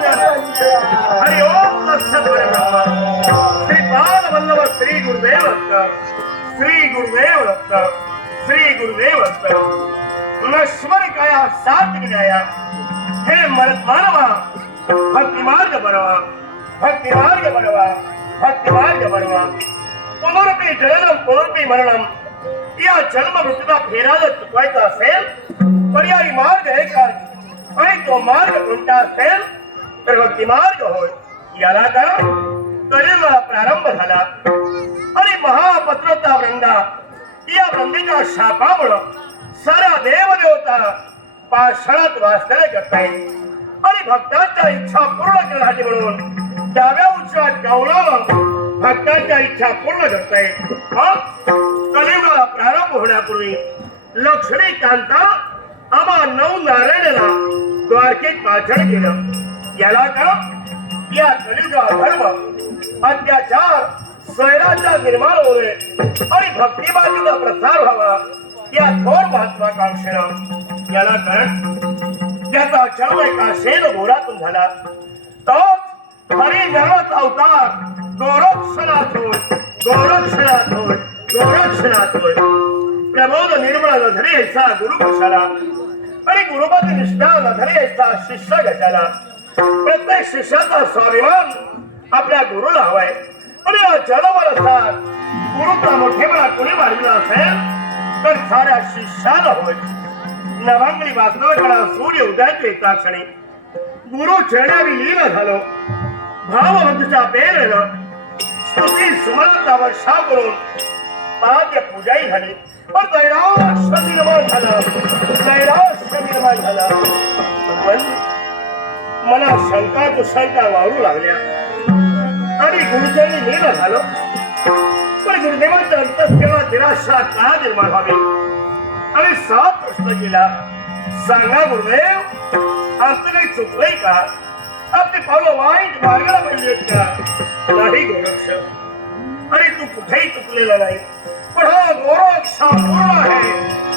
हरि ओम तत्सत परब्रह्म श्रीपाद वल्लभ श्री गुरुदेव श्री गुरुदेव श्री गुरुदेव नश्वर काया सात्विक न्याया हे मरत मानवा भक्ति मार्ग बनवा भक्ति मार्ग बनवा भक्ति मार्ग बनवा पुनरपी जननम पुनरपी मरणम या जन्म मृत्यूचा फेरा जर चुकवायचा असेल पर्यायी मार्ग आहे का आणि तो मार्ग कोणता असेल तर भक्ती मार्ग होय याला का कलियुगाला प्रारंभ झाला आणि महापत्रता वृंदा या वृंदीच्या शापामुळे सारा देवदेवता पाषाणात वास्तव्य करतायत आणि भक्तांच्या इच्छा पूर्ण करण्यासाठी म्हणून डाव्या उजव्या गावला भक्तांच्या इच्छा पूर्ण करतायत कलियुगाला प्रारंभ होण्यापूर्वी लक्ष्मीकांता आम्हा नऊ नारायणाला द्वारकेत पाचारण केलं याला का या कलियुगा धर्म अत्याचार स्वैराच्या निर्माण होणे आणि भक्तिमार्गाचा प्रसार व्हावा या थोर महत्वाकांक्षेनं याला कारण त्याचा जन्म एका शेण घोरातून झाला तोच हरिनामाचा अवतार गोरक्षनाथ होय गोरक्षनाथ होय गोरक्षनाथ होय प्रबोध निर्मळ नधरी ऐसा गुरु कशाला आणि गुरुपद निष्ठा नधरी ऐसा शिष्य गजाला प्रत्येक शिष्याचा स्वाभिमान आपल्या गुरुला हवाय आणि या जन्मरसात गुरुचा मोठेपणा कोणी वाढविला असेल तर साऱ्या शिष्याला होय नवांगली वास्तवकडा सूर्य उदयाचे एका क्षणी गुरु चरणावी लीन झालो भाववंतच्या पेरलं स्तुती सुमनता वर्षा करून पाद्य पूजाही झाली पण दैराश्य निर्माण झाला दैराश्य निर्माण झाला पण मला शंका दुशंका वावरू लागल्या आणि गुरुचरणी लीन झालो पण गुरुदेवांच्या अंतःकरणात निराशा का निर्माण व्हावी आणि सात प्रश्न केला सांगा गुरुदेव आमचं काही चुकलंय का आपली पावलं वाईट मार्गाला पडली का नाही गोरक्ष अरे तू कुठेही चुकलेला नाही पण हा गोरक्ष अपूर्ण आहे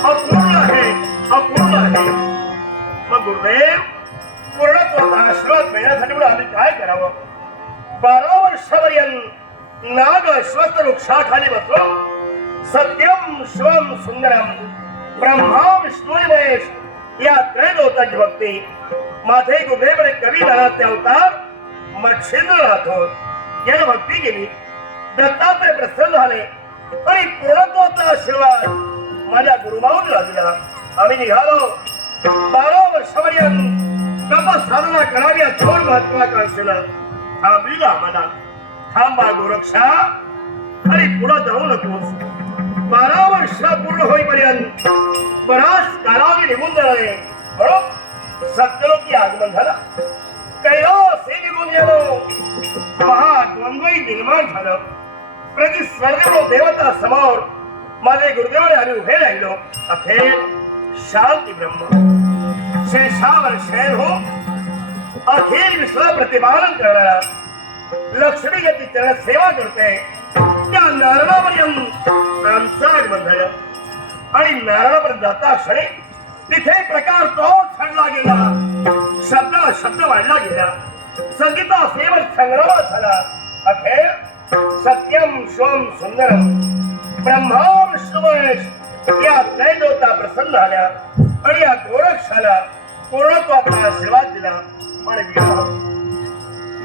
अपूर्ण आहे अपूर्ण आहे मग गुरुदेव पूर्णत्वाचा आशीर्वाद मिळण्यासाठी म्हणून आम्ही काय करावं 12 वर्षापर्यंत नाग अश्वत्थ वृक्षाखाली बसून सत्यम शिवम सुंदरम ब्रह्मा विष्णू महेश या त्रैलोकाची भक्ती माझे गुरुदेव आणि कवी नानाचे अवतार मच्छिंद्रनाथ यानं भक्ती केली दत्तात्रय प्रसन्न झाले आणि पूर्णत्वाचा आशीर्वाद माझ्या गुरुमाऊला दिला आम्ही निघालो 12 वर्षापर्यंत तपसाधना करावी थोर महत्वाकांक्षेला थांबविला आम्हाला थांबा गोरक्षा अरे पुढे जाऊ नकोस 12 वर्ष पूर्ण होईपर्यंत बराच कालावधी निघून जाणार आहे म्हणून सत्यलोकी आगमन झाला कैलास हे निघून गेलो महाद्वंद्वही निर्माण झालं प्रतिस्पर्धी देवता समोर माझे गुरुदेव आणि उभे राहिलो अखेर शांती ब्रह्म शेषावर शयन हो अखेर विश्व प्रतिपालन करणारा लक्ष्मी गती चरण सेवा करते त्या नारळापर्यंत आमचं आगमन झालं आणि नारळापर्यंत जाता क्षणी तिथे प्रकार तो छाडला गेला शब्दाला शब्द वाढला गेला संगीता सेवर संग्राम झाला अखेर सत्यम शिवम सुंदरम ब्रह्मा विष्णू महेश या त्रैलोका प्रसन्न झाल्या आणि या गोरक्षाला पूर्णत्वाचा आशीर्वाद दिला पण